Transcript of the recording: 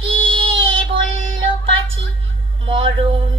গিয়ে বলল পাখি মরণ